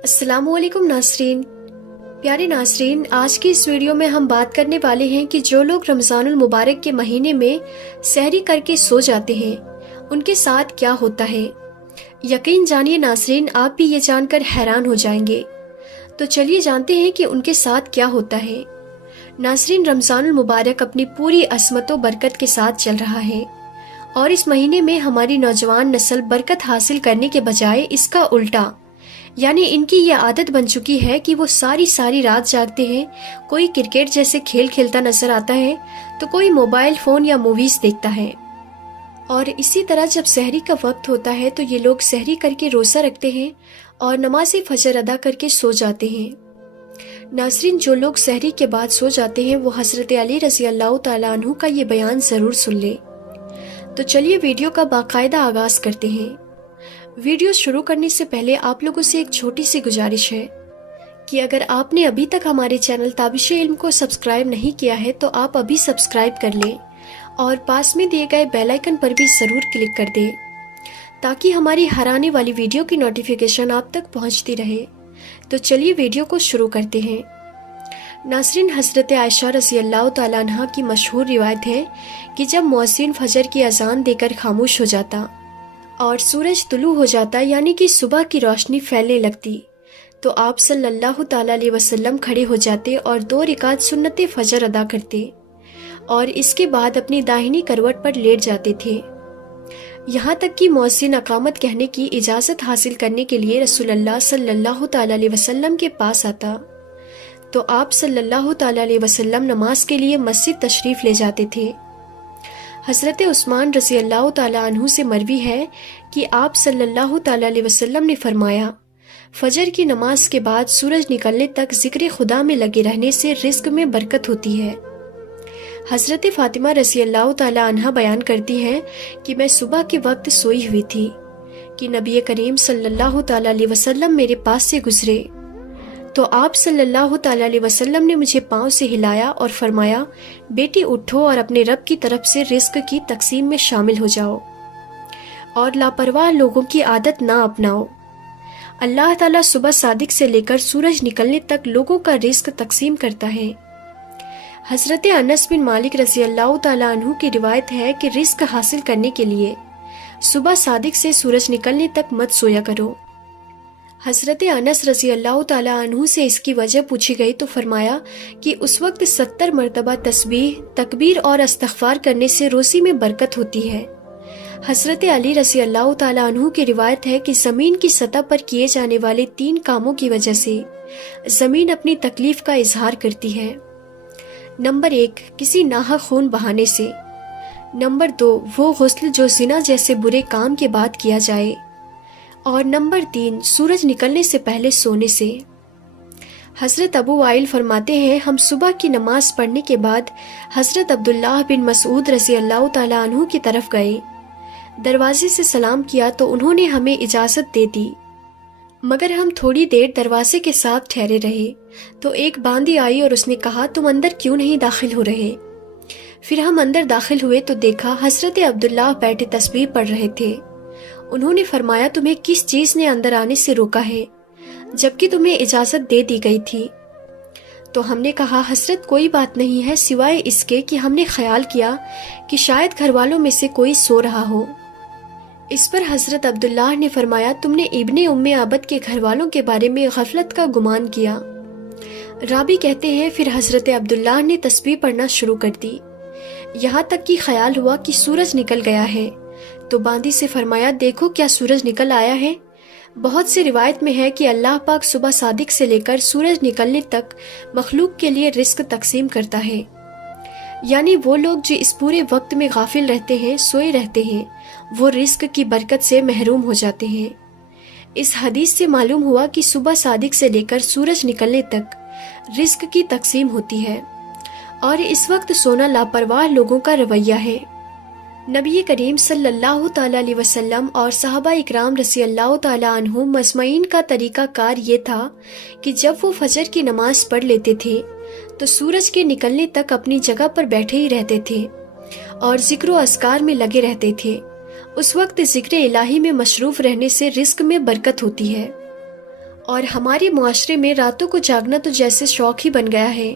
अस्सलाम वालेकुम नासरीन। प्यारे नासरीन, आज की इस वीडियो में हम बात करने वाले हैं कि जो लोग रमज़ानुल मुबारक के महीने में सहरी करके सो जाते हैं उनके साथ क्या होता है। यकीन जानिए नासरीन, आप भी ये जानकर हैरान हो जाएंगे। तो चलिए जानते हैं कि उनके साथ क्या होता है। नासरीन, रमज़ानुल मुबारक अपनी पूरी असमत व बरकत के साथ चल रहा है और इस महीने में हमारी नौजवान नस्ल बरकत हासिल करने के बजाय इसका उल्टा, यानी इनकी ये आदत बन चुकी है कि वो सारी सारी रात जागते हैं। कोई क्रिकेट जैसे खेल खेलता नजर आता है तो कोई मोबाइल फोन या मूवीज देखता है। और इसी तरह जब सहरी का वक्त होता है तो ये लोग सहरी करके रोजा रखते हैं और नमाज फजर अदा करके सो जाते हैं। नासरीन, जो लोग सहरी के बाद सो जाते हैं वो हजरत अली रज़ी अल्लाह तआला अन्हु का ये बयान जरूर सुन ले। तो चलिए वीडियो का बाकायदा आगाज करते हैं। वीडियो शुरू करने से पहले आप लोगों से एक छोटी सी गुजारिश है कि अगर आपने अभी तक हमारे चैनल ताबिश इल्म को सब्सक्राइब नहीं किया है तो आप अभी सब्सक्राइब कर लें और पास में दिए गए बेल आइकन पर भी ज़रूर क्लिक कर दें ताकि हमारी हर आने वाली वीडियो की नोटिफिकेशन आप तक पहुंचती रहे। तो चलिए वीडियो को शुरू करते हैं। नासरीन, हज़रत आयशा रज़ी अल्लाह तआला अन्हा की मशहूर रिवायत है कि जब मुअज्जिन फजर की अजान देकर खामोश हो जाता और सूरज तुलू हो जाता, यानी कि सुबह की रोशनी फैलने लगती, तो आप सल्लल्लाहु ताला अलैहि वसल्लम खड़े हो जाते और 2 रिकात सुन्नत फजर अदा करते और इसके बाद अपनी दाहिनी करवट पर लेट जाते थे। यहाँ तक कि मुअज्जिन अकामत कहने की इजाज़त हासिल करने के लिए रसूलुल्लाह सल्लल्लाहु ताला अलैहि वसल्लम के पास आता तो आप सल्लल्लाहु ताला अलैहि वसल्लम नमाज के लिए मस्जिद तशरीफ़ ले जाते थे। हज़रत उस्मान रज़ी अल्लाह तआला अन्हु से मरवी है कि आप सल्लल्लाहु ताला अलैहि वसल्लम ने फरमाया, फजर की नमाज के बाद सूरज निकलने तक जिक्र खुदा में लगे रहने से रिस्क में बरकत होती है। हज़रत फ़ातिमा रज़ी अल्लाह तआला अन्हा बयान करती हैं कि मैं सुबह के वक्त सोई हुई थी कि नबी करीम सल्लल्लाहु ताला अलैहि वसल्लम मेरे पास से गुजरे तो आप सल्लल्लाहु ताला अलैहि वसल्लम ने मुझे पांव से हिलाया और फरमाया, बेटी उठो और अपने रब की तरफ से रिस्क की तकसीम में शामिल हो जाओ और लापरवाह लोगों की आदत ना अपनाओ। अल्लाह ताला सुबह सादिक से लेकर सूरज निकलने तक लोगों का रिस्क तकसीम करता है। हजरत अनस बिन मालिक रज़ी अल्लाह ताला अन्हु की रिवायत है कि रिस्क हासिल करने के लिए सुबह सादिक से सूरज निकलने तक मत सोया करो। हज़रत अनस रज़ी अल्लाह ताला अन्हु से इसकी वजह पूछी गई तो फरमाया कि उस वक्त 70 मरतबा तस्बीह, तकबीर और इस्तग़फ़ार करने से रोज़ी में बरकत होती है। हज़रत अली रज़ी अल्लाह ताला अन्हु की रिवायत है कि ज़मीन की सतह पर किए जाने वाले 3 कामों की वजह से ज़मीन अपनी तकलीफ का इजहार करती है। नंबर 1, किसी नाहक खून बहाने से। नंबर 2, वो गुस्ल जो ज़िना जैसे बुरे काम के बाद किया जाए। और नंबर 3, सूरज निकलने से पहले सोने से। हज़रत अबू वाइल फरमाते हैं, हम सुबह की नमाज पढ़ने के बाद हज़रत अब्दुल्लाह बिन मसूद रज़ी अल्लाह ताला अन्हु की तरफ गए। दरवाजे से सलाम किया तो उन्होंने हमें इजाज़त दे दी, मगर हम थोड़ी देर दरवाजे के साथ ठहरे रहे तो एक बांदी आई और उसने कहा, तुम अंदर क्यों नहीं दाखिल हो रहे। फिर हम अंदर दाखिल हुए तो देखा हज़रत अब्दुल्लाह बैठे तस्बीह पढ़ रहे थे। उन्होंने फरमाया, तुम्हें किस चीज ने अंदर आने से रोका है जबकि तुम्हें इजाजत दे दी गई थी। तो हमने कहा, हजरत कोई बात नहीं है सिवाय इसके कि हमने ख्याल किया कि शायद घर वालों में से कोई सो रहा हो। इस पर हजरत अब्दुल्लाह ने फरमाया, तुमने इब्ने उम्मे अबद के घर वालों के बारे में गफलत का गुमान किया। राबी कहते हैं, फिर हजरत अब्दुल्लाह ने तस्बीह पढ़ना शुरू कर दी, यहाँ तक कि ख्याल हुआ कि सूरज निकल गया है। तो बांदी से फरमाया, देखो क्या सूरज निकल आया है। बहुत सी रिवायत में है कि अल्लाह पाक सुबह सादिक से लेकर सूरज निकलने तक मखलूक के लिए रिस्क तकसीम करता है, यानी वो लोग जो इस पूरे वक्त में गाफिल रहते हैं, सोए रहते हैं, वो रिस्क की बरकत से महरूम हो जाते हैं। इस हदीस से मालूम हुआ कि सुबह सादिक से लेकर सूरज निकलने तक रिस्क की तकसीम होती है और इस वक्त सोना लापरवाह लोगों का रवैया है। नबी करीम सल्लल्लाहु ताला अलैहि वसल्लम और सहाबा इकराम रज़ी अल्लाह ताला अन्हुम मजमईन का तरीका कार ये था कि जब वो फजर की नमाज पढ़ लेते थे तो सूरज के निकलने तक अपनी जगह पर बैठे ही रहते थे और जिक्र अस्कार में लगे रहते थे। उस वक्त जिक्र इलाही में मशरूफ रहने से रिस्क में बरकत होती है اور ہمارے معاشرے میں راتوں کو جاگنا تو جیسے شوق ہی بن گیا ہے۔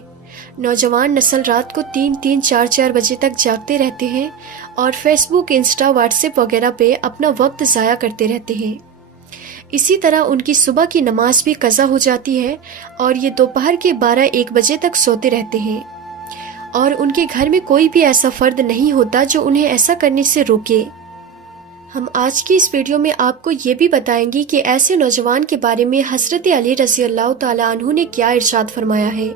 نوجوان نسل رات کو 3-4 بجے تک جاگتے رہتے ہیں اور فیس بک، انسٹا، واٹس ایپ وغیرہ پہ اپنا وقت ضائع کرتے رہتے ہیں۔ اسی طرح ان کی صبح کی نماز بھی قضا ہو جاتی ہے اور یہ دوپہر کے 12-1 بجے تک سوتے رہتے ہیں، اور ان کے گھر میں کوئی بھی ایسا فرد نہیں ہوتا جو انہیں ایسا کرنے سے روکے۔ ہم آج کی اس ویڈیو میں آپ کو یہ بھی بتائیں گی کہ ایسے نوجوان کے بارے میں حضرت علی رضی اللہ تعالیٰ عنہ نے کیا ارشاد فرمایا ہے،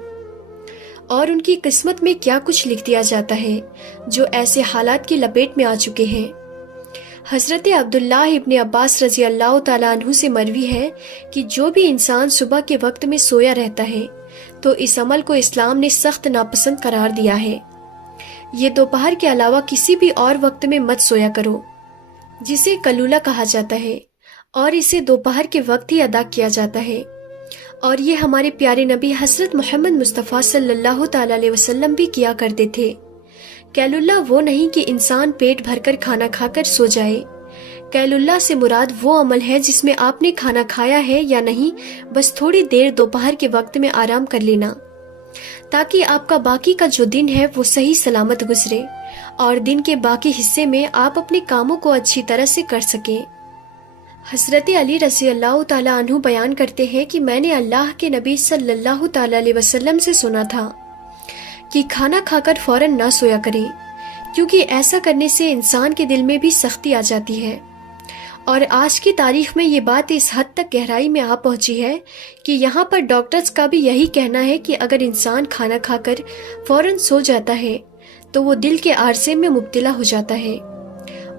اور ان کی قسمت میں کیا کچھ لکھ دیا جاتا ہے جو ایسے حالات کی لپیٹ میں آ چکے ہیں۔ حضرت عبداللہ ابن عباس رضی اللہ تعالیٰ عنہ سے مروی ہے کہ جو بھی انسان صبح کے وقت میں سویا رہتا ہے تو اس عمل کو اسلام نے سخت ناپسند قرار دیا ہے۔ یہ دوپہر کے علاوہ کسی بھی اور وقت میں مت سویا کرو، جسے قیلولہ کہا جاتا ہے، اور اسے دوپہر کے وقت ہی ادا کیا جاتا ہے۔ اور یہ ہمارے پیارے نبی حضرت محمد مصطفیٰ صلی اللہ تعالیٰ علیہ وسلم بھی کیا کرتے تھے۔ قیلولہ وہ نہیں کہ انسان پیٹ بھر کر کھانا کھا کر سو جائے۔ قیلولہ سے مراد وہ عمل ہے جس میں آپ نے کھانا کھایا ہے یا نہیں، بس تھوڑی دیر دوپہر کے وقت میں آرام کر لینا، تاکہ آپ کا باقی کا جو دن ہے وہ صحیح سلامت گزرے اور دن کے باقی حصے میں آپ اپنے کاموں کو اچھی طرح سے کر سکیں۔ حضرت علی رضی اللہ تعالیٰ عنہ بیان کرتے ہیں کہ میں نے اللہ کے نبی صلی اللہ تعالیٰ علیہ وسلم سے سنا تھا کہ کھانا کھا کر فوراً نہ سویا کریں، کیونکہ ایسا کرنے سے انسان کے دل میں بھی سختی آ جاتی ہے۔ اور آج کی تاریخ میں یہ بات اس حد تک گہرائی میں آ پہنچی ہے کہ یہاں پر ڈاکٹرز کا بھی یہی کہنا ہے کہ اگر انسان کھانا کھا کر فوراً سو جاتا ہے تو وہ دل کے عارضے میں مبتلا ہو جاتا ہے۔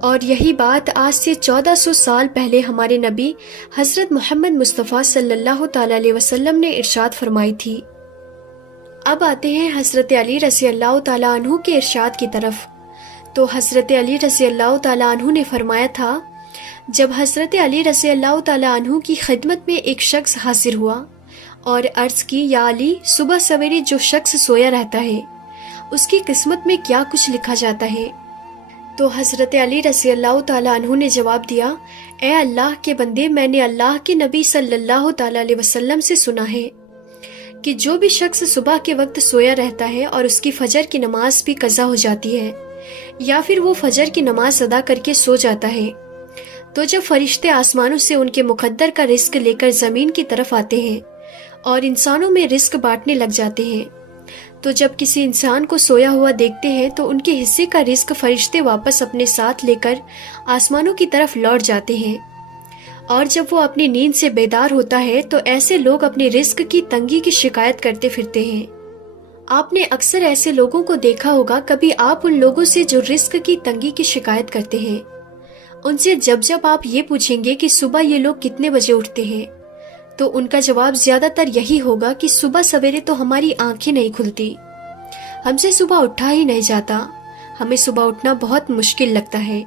اور یہی بات آج سے 1400 سال پہلے ہمارے نبی حضرت محمد مصطفیٰ صلی اللہ تعالیٰ علیہ وسلم نے ارشاد فرمائی تھی۔ اب آتے ہیں حضرت علی رضی اللہ تعالیٰ عنہ کے ارشاد کی طرف۔ تو حضرت علی رضی اللہ تعالیٰ عنہ نے فرمایا تھا، جب حضرت علی رضی اللہ تعالیٰ عنہ کی خدمت میں ایک شخص حاضر ہوا اور عرض کی، یا علی، صبح سویرے جو شخص سویا رہتا ہے اس کی قسمت میں کیا کچھ لکھا جاتا ہے؟ تو حضرت علی رضی اللہ تعالیٰ عنہ نے جواب دیا، اے اللہ کے بندے، میں نے اللہ کے نبی صلی اللہ تعالیٰ علیہ وسلم سے سنا ہے کہ جو بھی شخص صبح کے وقت سویا رہتا ہے اور اس کی فجر کی نماز بھی قضا ہو جاتی ہے، یا پھر وہ فجر کی نماز ادا کر کے سو جاتا ہے، تو جب فرشتے آسمانوں سے ان کے مقدر کا رزق لے کر زمین کی طرف آتے ہیں اور انسانوں میں رزق بانٹنے لگ جاتے ہیں، تو جب کسی انسان کو سویا ہوا دیکھتے ہیں تو ان کے حصے کا رزق فرشتے واپس اپنے ساتھ لے کر آسمانوں کی طرف لوٹ جاتے ہیں، اور جب وہ اپنی نیند سے بیدار ہوتا ہے تو ایسے لوگ اپنے رزق کی تنگی کی شکایت کرتے پھرتے ہیں۔ آپ نے اکثر ایسے لوگوں کو دیکھا ہوگا، کبھی آپ ان لوگوں سے جو رزق کی تنگی کی شکایت کرتے ہیں، ان سے جب آپ یہ پوچھیں گے کہ صبح یہ لوگ کتنے بجے اٹھتے ہیں، تو ان کا جواب زیادہ تر یہی ہوگا کہ صبح سویرے تو ہماری آنکھیں نہیں کھلتی، ہم سے صبح اٹھا ہی نہیں جاتا، ہمیں صبح اٹھنا بہت مشکل لگتا ہے۔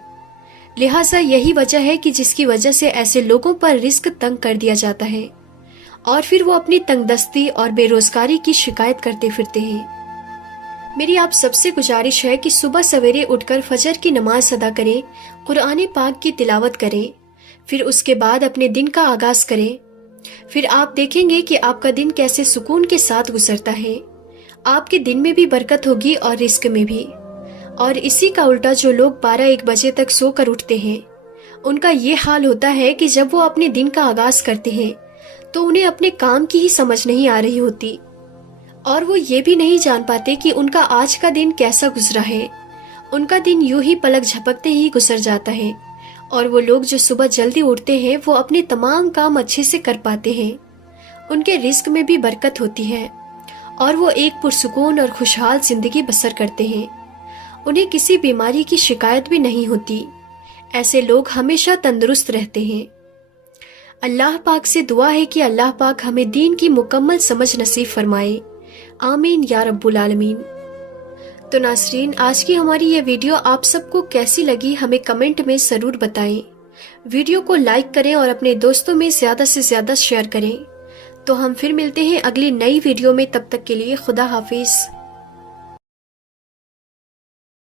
لہٰذا یہی وجہ ہے کہ جس کی وجہ سے ایسے لوگوں پر رزق تنگ کر دیا جاتا ہے، اور پھر وہ اپنی تنگ دستی اور بے روزگاری کی شکایت کرتے پھرتے ہیں۔ میری آپ سب سے گزارش ہے کہ صبح سویرے اٹھ کر فجر کی نماز ادا کریں، قرآن پاک کی تلاوت کریں، پھر اس کے بعد اپنے دن کا آغاز کریں۔ پھر آپ دیکھیں گے کہ آپ کا دن کیسے سکون کے ساتھ گزرتا ہے، آپ کے دن میں بھی برکت ہوگی اور رزق میں بھی۔ اور اسی کا الٹا جو لوگ 12-1 بجے تک سو کر اٹھتے ہیں، ان کا یہ حال ہوتا ہے کہ جب وہ اپنے دن کا آغاز کرتے ہیں تو انہیں اپنے کام کی ہی سمجھ نہیں آ رہی ہوتی، اور وہ یہ بھی نہیں جان پاتے کہ ان کا آج کا دن کیسا گزرا ہے۔ ان کا دن یوں ہی پلک جھپکتے ہی گزر جاتا ہے، اور وہ لوگ جو صبح جلدی اٹھتے ہیں وہ اپنے تمام کام اچھے سے کر پاتے ہیں، ان کے رزق میں بھی برکت ہوتی ہے، اور وہ ایک پرسکون اور خوشحال زندگی بسر کرتے ہیں، انہیں کسی بیماری کی شکایت بھی نہیں ہوتی۔ ایسے لوگ ہمیشہ تندرست رہتے ہیں۔ اللہ پاک سے دعا ہے کہ اللہ پاک ہمیں دین کی مکمل سمجھ نصیب فرمائے، آمین یا رب العالمین۔ تو ناظرین، آج کی ہماری یہ ویڈیو آپ سب کو کیسی لگی ہمیں کمنٹ میں ضرور بتائیں۔ ویڈیو کو لائک کریں اور اپنے دوستوں میں زیادہ سے زیادہ شیئر کریں۔ تو ہم پھر ملتے ہیں اگلی نئی ویڈیو میں، تب تک کے لیے خدا حافظ۔